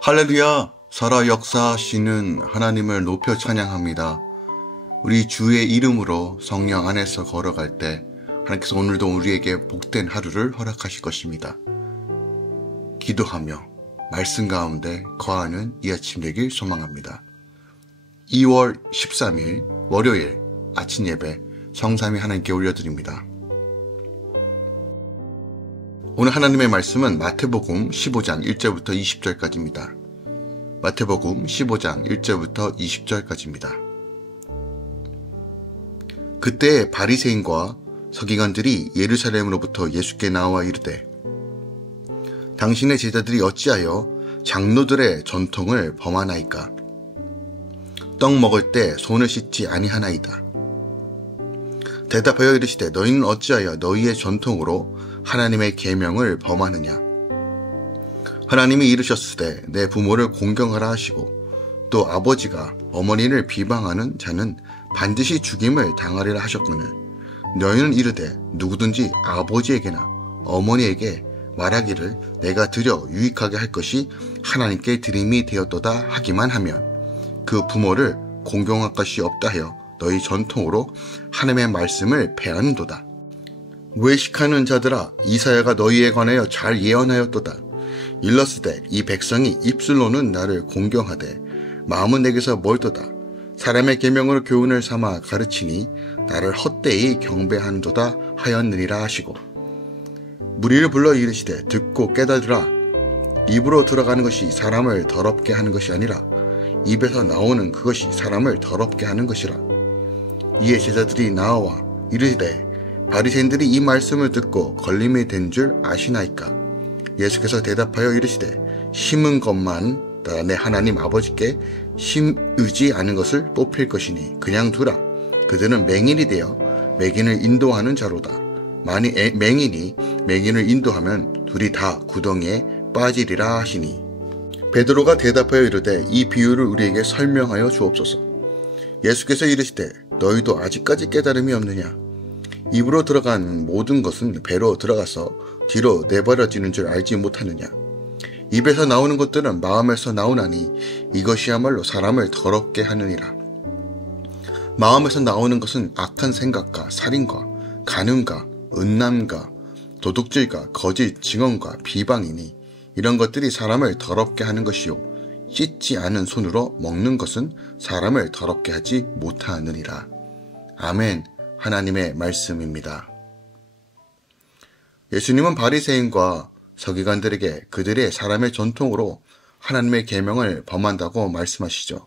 할렐루야! 살아 역사하시는 하나님을 높여 찬양합니다. 우리 주의 이름으로 성령 안에서 걸어갈 때 하나님께서 오늘도 우리에게 복된 하루를 허락하실 것입니다. 기도하며 말씀 가운데 거하는 이 아침 되길 소망합니다. 2월 13일 월요일 아침 예배 성삼위 하나님께 올려드립니다. 오늘 하나님의 말씀은 마태복음 15장 1절부터 20절까지입니다. 마태복음 15장 1절부터 20절까지입니다. 그때 바리새인과 서기관들이 예루살렘으로부터 예수께 나와 이르되 당신의 제자들이 어찌하여 장로들의 전통을 범하나이까? 떡 먹을 때 손을 씻지 아니하나이다. 대답하여 이르시되 너희는 어찌하여 너희의 전통으로 하나님의 계명을 범하느냐? 하나님이 이르셨으되 내 부모를 공경하라 하시고 또 아버지가 어머니를 비방하는 자는 반드시 죽임을 당하리라 하셨거늘 너희는 이르되 누구든지 아버지에게나 어머니에게 말하기를 내가 드려 유익하게 할 것이 하나님께 드림이 되었도다 하기만 하면 그 부모를 공경할 것이 없다 하여 너희 전통으로 하나님의 말씀을 폐하는도다. 외식하는 자들아 이사야가 너희에 관하여 잘 예언하였도다. 일러스되 이 백성이 입술로는 나를 공경하되 마음은 내게서 멀도다. 사람의 계명으로 교훈을 삼아 가르치니 나를 헛되이 경배하는도다 하였느니라 하시고 무리를 불러 이르시되 듣고 깨달으라. 입으로 들어가는 것이 사람을 더럽게 하는 것이 아니라 입에서 나오는 그것이 사람을 더럽게 하는 것이라. 이에 제자들이 나와 이르시되 바리새인들이 이 말씀을 듣고 걸림이 된 줄 아시나이까? 예수께서 대답하여 이르시되 심은 것만 내 하나님 아버지께 심으지 않은 것을 뽑힐 것이니 그냥 두라. 그들은 맹인이 되어 맹인을 인도하는 자로다. 만일 맹인이 맹인을 인도하면 둘이 다 구덩이에 빠지리라 하시니 베드로가 대답하여 이르되 이 비유를 우리에게 설명하여 주옵소서. 예수께서 이르시되 너희도 아직까지 깨달음이 없느냐? 입으로 들어간 모든 것은 배로 들어가서 뒤로 내버려지는 줄 알지 못하느냐? 입에서 나오는 것들은 마음에서 나오나니 이것이야말로 사람을 더럽게 하느니라. 마음에서 나오는 것은 악한 생각과 살인과 간음과 음란과 도둑질과 거짓 증언과 비방이니 이런 것들이 사람을 더럽게 하는 것이요 씻지 않은 손으로 먹는 것은 사람을 더럽게 하지 못하느니라. 아멘. 하나님의 말씀입니다. 예수님은 바리새인과 서기관들에게 그들의 사람의 전통으로 하나님의 계명을 범한다고 말씀하시죠.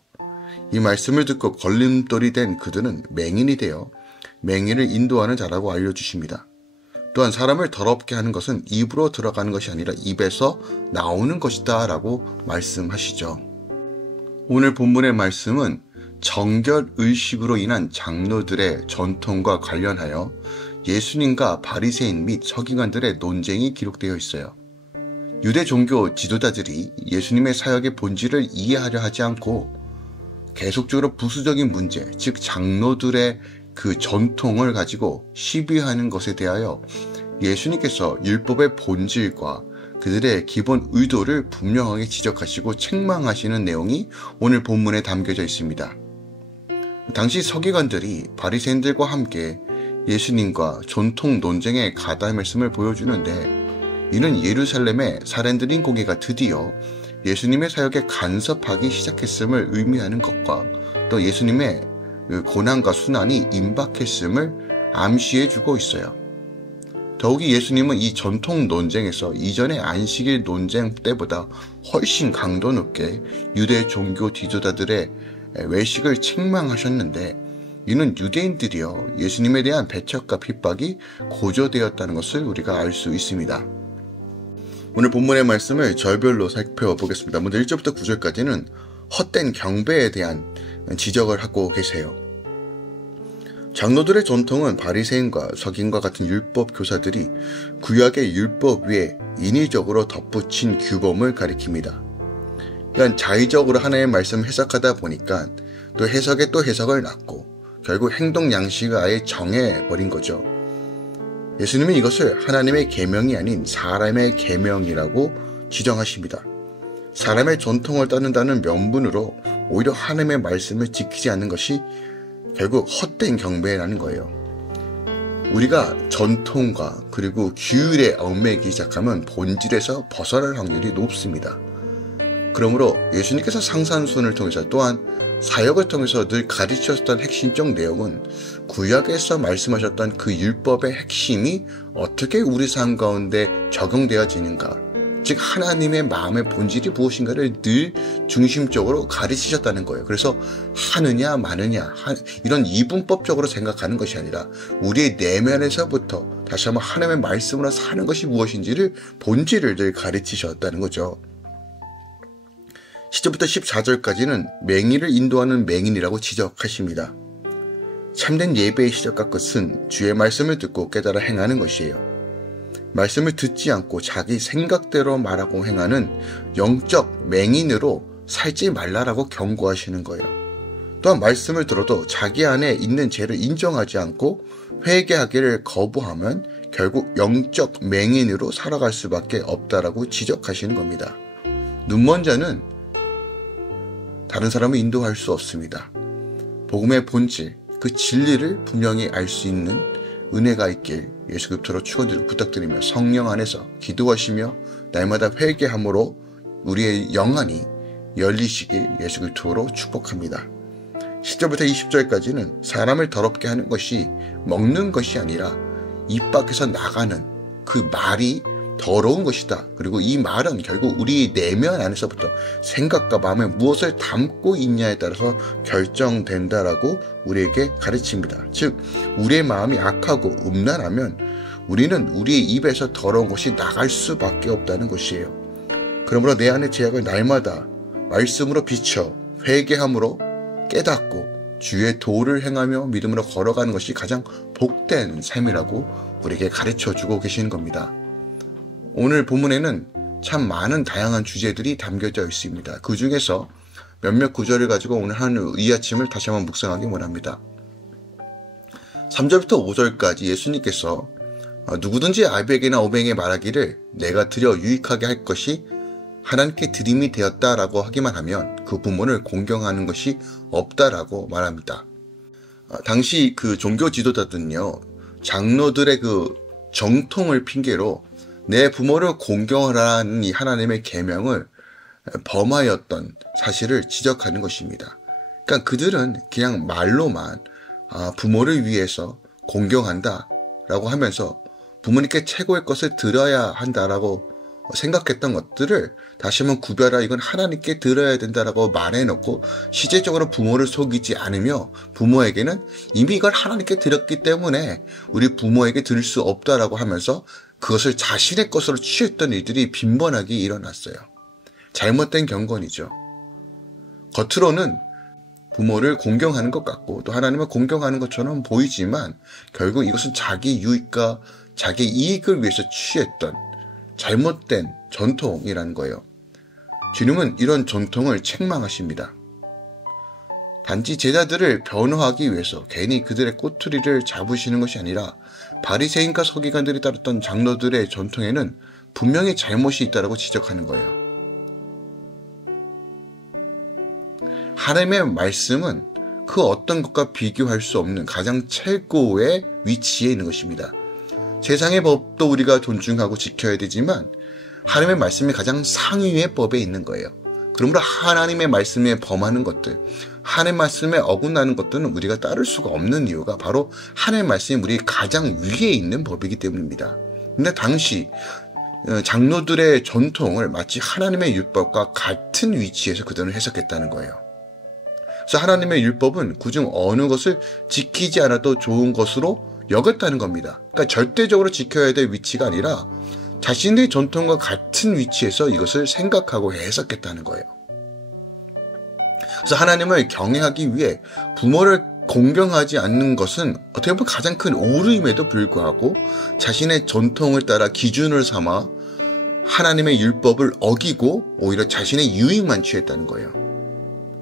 이 말씀을 듣고 걸림돌이 된 그들은 맹인이 되어 맹인을 인도하는 자라고 알려주십니다. 또한 사람을 더럽게 하는 것은 입으로 들어가는 것이 아니라 입에서 나오는 것이다 라고 말씀하시죠. 오늘 본문의 말씀은 정결의식으로 인한 장로들의 전통과 관련하여 예수님과 바리새인 및 서기관들의 논쟁이 기록되어 있어요. 유대 종교 지도자들이 예수님의 사역의 본질을 이해하려 하지 않고 계속적으로 부수적인 문제, 즉 장로들의 그 전통을 가지고 시비하는 것에 대하여 예수님께서 율법의 본질과 그들의 기본 의도를 분명하게 지적하시고 책망하시는 내용이 오늘 본문에 담겨져 있습니다. 당시 서기관들이 바리새인들과 함께 예수님과 전통 논쟁의 가담했음을 보여주는데 이는 예루살렘의 살인들인 고개가 드디어 예수님의 사역에 간섭하기 시작했음을 의미하는 것과 또 예수님의 고난과 순환이 임박했음을 암시해주고 있어요. 더욱이 예수님은 이 전통 논쟁에서 이전의 안식일 논쟁 때보다 훨씬 강도 높게 유대 종교 지도자들의 외식을 책망하셨는데 이는 유대인들이여 예수님에 대한 배척과 핍박이 고조되었다는 것을 우리가 알 수 있습니다. 오늘 본문의 말씀을 절별로 살펴보겠습니다. 먼저 1절부터 9절까지는 헛된 경배에 대한 지적을 하고 계세요. 장로들의 전통은 바리새인과 서기관과 같은 율법 교사들이 구약의 율법 위에 인위적으로 덧붙인 규범을 가리킵니다. 그러니까 자의적으로 하나님의 말씀을 해석하다 보니까 또 해석에 또 해석을 낳고 결국 행동 양식을 아예 정해버린 거죠. 예수님은 이것을 하나님의 계명이 아닌 사람의 계명이라고 지정하십니다. 사람의 전통을 따른다는 명분으로 오히려 하나님의 말씀을 지키지 않는 것이 결국 헛된 경배라는 거예요. 우리가 전통과 그리고 규율에 얽매이기 시작하면 본질에서 벗어날 확률이 높습니다. 그러므로 예수님께서 상산순을 통해서 또한 사역을 통해서 늘 가르치셨던 핵심적 내용은 구약에서 말씀하셨던 그 율법의 핵심이 어떻게 우리 삶 가운데 적용되어지는가, 즉 하나님의 마음의 본질이 무엇인가를 늘 중심적으로 가르치셨다는 거예요. 그래서 하느냐 마느냐 이런 이분법적으로 생각하는 것이 아니라 우리의 내면에서부터 다시 한번 하나님의 말씀으로 사는 것이 무엇인지를 본질을 늘 가르치셨다는 거죠. 10절부터 14절까지는 맹인을 인도하는 맹인이라고 지적하십니다. 참된 예배의 시작과 끝은 주의 말씀을 듣고 깨달아 행하는 것이에요. 말씀을 듣지 않고 자기 생각대로 말하고 행하는 영적 맹인으로 살지 말라라고 경고하시는 거예요. 또한 말씀을 들어도 자기 안에 있는 죄를 인정하지 않고 회개하기를 거부하면 결국 영적 맹인으로 살아갈 수밖에 없다라고 지적하시는 겁니다. 눈먼 자는 다른 사람을 인도할 수 없습니다. 복음의 본질, 그 진리를 분명히 알 수 있는 은혜가 있길 예수 그리스도로 축원드리고 부탁드리며 성령 안에서 기도하시며 날마다 회개함으로 우리의 영안이 열리시길 예수 그리스도로 축복합니다. 10절부터 20절까지는 사람을 더럽게 하는 것이 먹는 것이 아니라 입 밖에서 나가는 그 말이 더러운 것이다. 그리고 이 말은 결국 우리 내면 안에서부터 생각과 마음에 무엇을 담고 있냐에 따라서 결정된다라고 우리에게 가르칩니다. 즉 우리의 마음이 악하고 음란하면 우리는 우리의 입에서 더러운 것이 나갈 수밖에 없다는 것이에요. 그러므로 내 안의 죄악을 날마다 말씀으로 비춰 회개함으로 깨닫고 주의 도를 행하며 믿음으로 걸어가는 것이 가장 복된 삶이라고 우리에게 가르쳐주고 계시는 겁니다. 오늘 본문에는 참 많은 다양한 주제들이 담겨져 있습니다. 그 중에서 몇몇 구절을 가지고 오늘 하는 이 아침을 다시 한번 묵상하기 원합니다. 3절부터 5절까지 예수님께서 누구든지 아비에게나 어머니에게 말하기를 내가 드려 유익하게 할 것이 하나님께 드림이 되었다라고 하기만 하면 그 부모를 공경하는 것이 없다라고 말합니다. 당시 그 종교 지도자들은요, 장로들의 그 정통을 핑계로 내 부모를 공경하라는 이 하나님의 계명을 범하였던 사실을 지적하는 것입니다. 그러니까 그들은 그냥 말로만 부모를 위해서 공경한다라고 하면서 부모님께 최고의 것을 드려야 한다라고 생각했던 것들을 다시 한번 구별하여 이건 하나님께 드려야 된다라고 말해놓고 실제적으로 부모를 속이지 않으며 부모에게는 이미 이걸 하나님께 드렸기 때문에 우리 부모에게 드릴 수 없다라고 하면서 그것을 자신의 것으로 취했던 일들이 빈번하게 일어났어요. 잘못된 경건이죠. 겉으로는 부모를 공경하는 것 같고 또 하나님을 공경하는 것처럼 보이지만 결국 이것은 자기 유익과 자기 이익을 위해서 취했던 잘못된 전통이라는 거예요. 주님은 이런 전통을 책망하십니다. 단지 제자들을 변호하기 위해서 괜히 그들의 꼬투리를 잡으시는 것이 아니라 바리새인과 서기관들이 따랐던 장로들의 전통에는 분명히 잘못이 있다고 지적하는 거예요. 하나님의 말씀은 그 어떤 것과 비교할 수 없는 가장 최고의 위치에 있는 것입니다. 세상의 법도 우리가 존중하고 지켜야 되지만 하나님의 말씀이 가장 상위의 법에 있는 거예요. 그러므로 하나님의 말씀에 범하는 것들, 하나님의 말씀에 어긋나는 것들은 우리가 따를 수가 없는 이유가 바로 하나님의 말씀이 우리 가장 위에 있는 법이기 때문입니다. 근데 당시 장로들의 전통을 마치 하나님의 율법과 같은 위치에서 그들은 해석했다는 거예요. 그래서 하나님의 율법은 그중 어느 것을 지키지 않아도 좋은 것으로 여겼다는 겁니다. 그러니까 절대적으로 지켜야 될 위치가 아니라 자신의 전통과 같은 위치에서 이것을 생각하고 해석했다는 거예요. 그래서 하나님을 경외하기 위해 부모를 공경하지 않는 것은 어떻게 보면 가장 큰 오류임에도 불구하고 자신의 전통을 따라 기준을 삼아 하나님의 율법을 어기고 오히려 자신의 유익만 취했다는 거예요.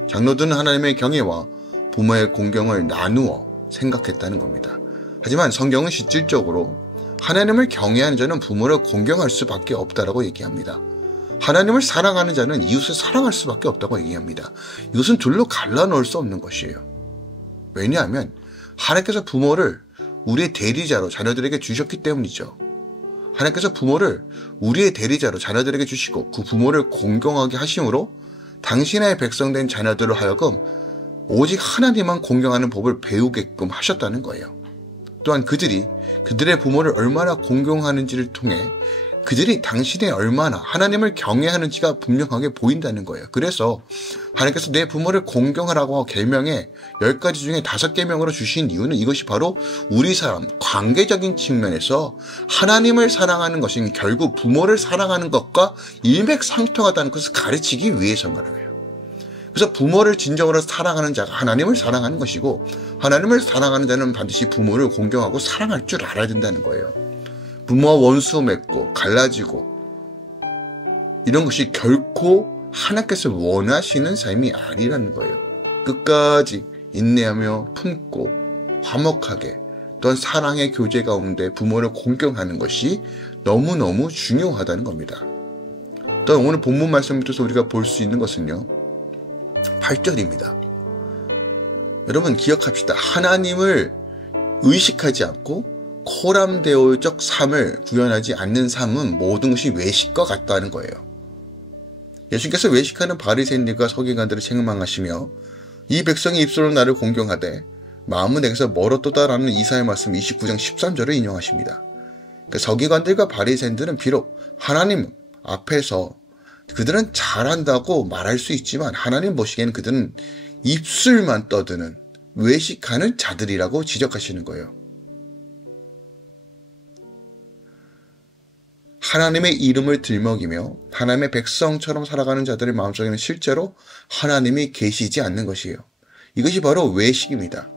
장로들은 하나님의 경외와 부모의 공경을 나누어 생각했다는 겁니다. 하지만 성경은 실질적으로 하나님을 경외하는 자는 부모를 공경할 수밖에 없다라고 얘기합니다. 하나님을 사랑하는 자는 이웃을 사랑할 수밖에 없다고 얘기합니다. 이것은 둘로 갈라놓을 수 없는 것이에요. 왜냐하면 하나님께서 부모를 우리의 대리자로 자녀들에게 주셨기 때문이죠. 하나님께서 부모를 우리의 대리자로 자녀들에게 주시고 그 부모를 공경하게 하심으로 당신의 백성된 자녀들로 하여금 오직 하나님만 공경하는 법을 배우게끔 하셨다는 거예요. 또한 그들의 부모를 얼마나 공경하는지를 통해 그들이 당신이 얼마나 하나님을 경외하는지가 분명하게 보인다는 거예요. 그래서 하나님께서 내 부모를 공경하라고 계명에 10가지 중에 5계명으로 주신 이유는 이것이 바로 우리 사람 관계적인 측면에서 하나님을 사랑하는 것이 결국 부모를 사랑하는 것과 일맥상통하다는 것을 가르치기 위해서인 거예요. 그래서 부모를 진정으로 사랑하는 자가 하나님을 사랑하는 것이고 하나님을 사랑하는 자는 반드시 부모를 공경하고 사랑할 줄 알아야 된다는 거예요. 부모와 원수 맺고 갈라지고 이런 것이 결코 하나님께서 원하시는 삶이 아니라는 거예요. 끝까지 인내하며 품고 화목하게 또한 사랑의 교제 가운데 부모를 공경하는 것이 너무너무 중요하다는 겁니다. 또한 오늘 본문 말씀을 통해서 우리가 볼 수 있는 것은요. 8절입니다. 여러분 기억합시다. 하나님을 의식하지 않고 코람데오적 삶을 구현하지 않는 삶은 모든 것이 외식과 같다는 거예요. 예수께서 외식하는 바리새인들과 서기관들을 책망하시며 이 백성이 입술로 나를 공경하되 마음은 내게서 멀었도다라는 이사야 말씀 29장 13절을 인용하십니다. 그러니까 서기관들과 바리새인들은 비록 하나님 앞에서 그들은 잘한다고 말할 수 있지만 하나님 보시기에는 그들은 입술만 떠드는 외식하는 자들이라고 지적하시는 거예요. 하나님의 이름을 들먹이며 하나님의 백성처럼 살아가는 자들의 마음속에는 실제로 하나님이 계시지 않는 것이에요. 이것이 바로 외식입니다.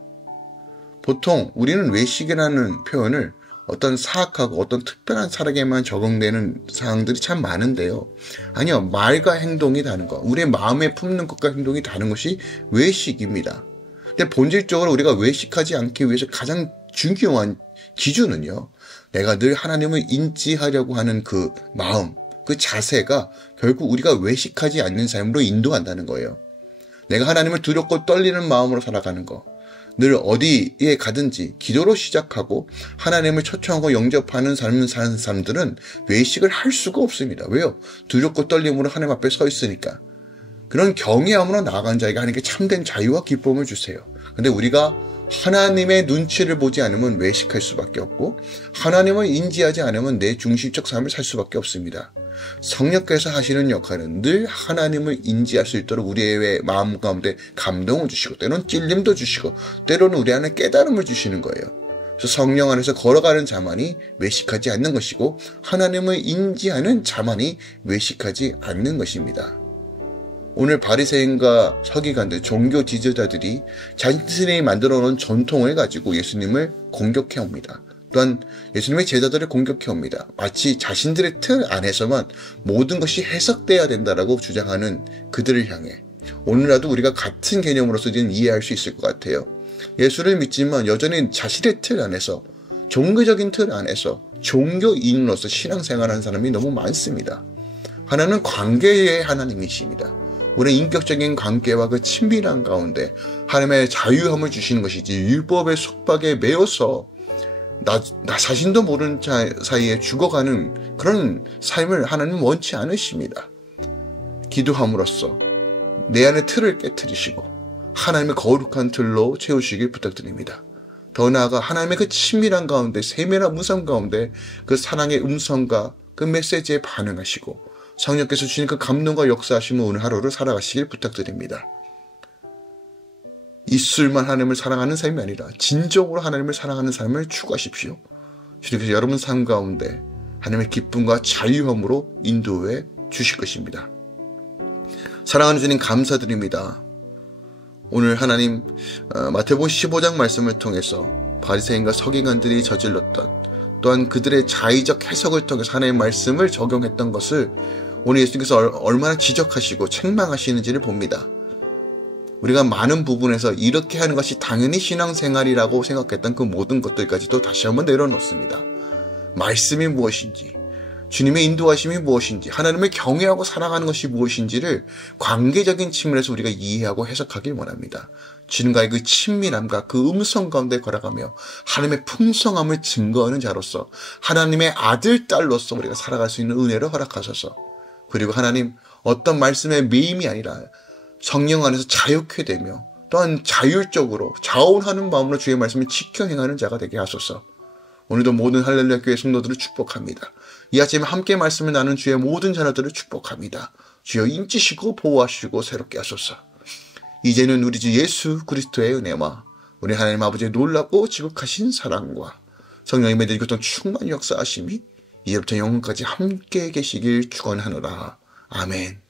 보통 우리는 외식이라는 표현을 어떤 사악하고 어떤 특별한 사람에게만 적용되는 사항들이 참 많은데요. 아니요. 말과 행동이 다른 것, 우리의 마음에 품는 것과 행동이 다른 것이 외식입니다. 근데 본질적으로 우리가 외식하지 않기 위해서 가장 중요한 기준은요. 내가 늘 하나님을 인지하려고 하는 그 마음, 그 자세가 결국 우리가 외식하지 않는 삶으로 인도한다는 거예요. 내가 하나님을 두렵고 떨리는 마음으로 살아가는 거. 늘 어디에 가든지 기도로 시작하고 하나님을 초청하고 영접하는 삶을 사는 사람들은 외식을 할 수가 없습니다. 왜요? 두렵고 떨림으로 하나님 앞에 서 있으니까. 그런 경외함으로 나아간 자에게 하나님께 참된 자유와 기쁨을 주세요. 근데 우리가 하나님의 눈치를 보지 않으면 외식할 수밖에 없고 하나님을 인지하지 않으면 내 중심적 삶을 살 수밖에 없습니다. 성령께서 하시는 역할은 늘 하나님을 인지할 수 있도록 우리의 마음 가운데 감동을 주시고 때로는 찔림도 주시고 때로는 우리 안에 깨달음을 주시는 거예요. 그래서 성령 안에서 걸어가는 자만이 외식하지 않는 것이고 하나님을 인지하는 자만이 외식하지 않는 것입니다. 오늘 바리새인과 서기관들, 종교 지도자들이 자신들이 만들어 놓은 전통을 가지고 예수님을 공격해 옵니다. 또한 예수님의 제자들을 공격해 옵니다. 마치 자신들의 틀 안에서만 모든 것이 해석돼야 된다라고 주장하는 그들을 향해 오늘라도 우리가 같은 개념으로서는 이해할 수 있을 것 같아요. 예수를 믿지만 여전히 자신의 틀 안에서 종교적인 틀 안에서 종교인으로서 신앙생활하는 사람이 너무 많습니다. 하나님은 관계의 하나님이십니다. 우리의 인격적인 관계와 그 친밀한 가운데 하나님의 자유함을 주시는 것이지 율법의 속박에 매여서 나 자신도 모르는 사이에 죽어가는 그런 삶을 하나님은 원치 않으십니다. 기도함으로써 내 안의 틀을 깨트리시고 하나님의 거룩한 틀로 채우시길 부탁드립니다. 더 나아가 하나님의 그 친밀한 가운데 세밀한 음성 가운데 그 사랑의 음성과 그 메시지에 반응하시고 성령께서 주신 그 감동과 역사하심을 오늘 하루를 살아가시길 부탁드립니다. 입술만 하나님을 사랑하는 삶이 아니라 진정으로 하나님을 사랑하는 삶을 추구하십시오. 주님께서 여러분 삶 가운데 하나님의 기쁨과 자유함으로 인도해 주실 것입니다. 사랑하는 주님 감사드립니다. 오늘 하나님 마태복음 15장 말씀을 통해서 바리새인과 서기관들이 저질렀던 또한 그들의 자의적 해석을 통해서 하나님의 말씀을 적용했던 것을 오늘 예수님께서 얼마나 지적하시고 책망하시는지를 봅니다. 우리가 많은 부분에서 이렇게 하는 것이 당연히 신앙생활이라고 생각했던 그 모든 것들까지도 다시 한번 내려놓습니다. 말씀이 무엇인지, 주님의 인도하심이 무엇인지, 하나님을 경외하고 사랑하는 것이 무엇인지를 관계적인 측면에서 우리가 이해하고 해석하길 원합니다. 주님과의 그 친밀함과 그 음성 가운데 걸어가며 하나님의 풍성함을 증거하는 자로서 하나님의 아들, 딸로서 우리가 살아갈 수 있는 은혜를 허락하소서. 그리고 하나님, 어떤 말씀의 매임이 아니라 성령 안에서 자유케 되며 또한 자율적으로 자원하는 마음으로 주의 말씀을 지켜 행하는 자가 되게 하소서. 오늘도 모든 할렐루야 교회 성도들을 축복합니다. 이 아침에 함께 말씀을 나눈 주의 모든 자녀들을 축복합니다. 주여 인치시고 보호하시고 새롭게 하소서. 이제는 우리 주 예수 그리스도의 은혜와 우리 하나님 아버지의 놀랍고 지극하신 사랑과 성령의 매듭 교통 충만히 역사하심이 이제부터 영원까지 함께 계시길 축원하노라. 아멘.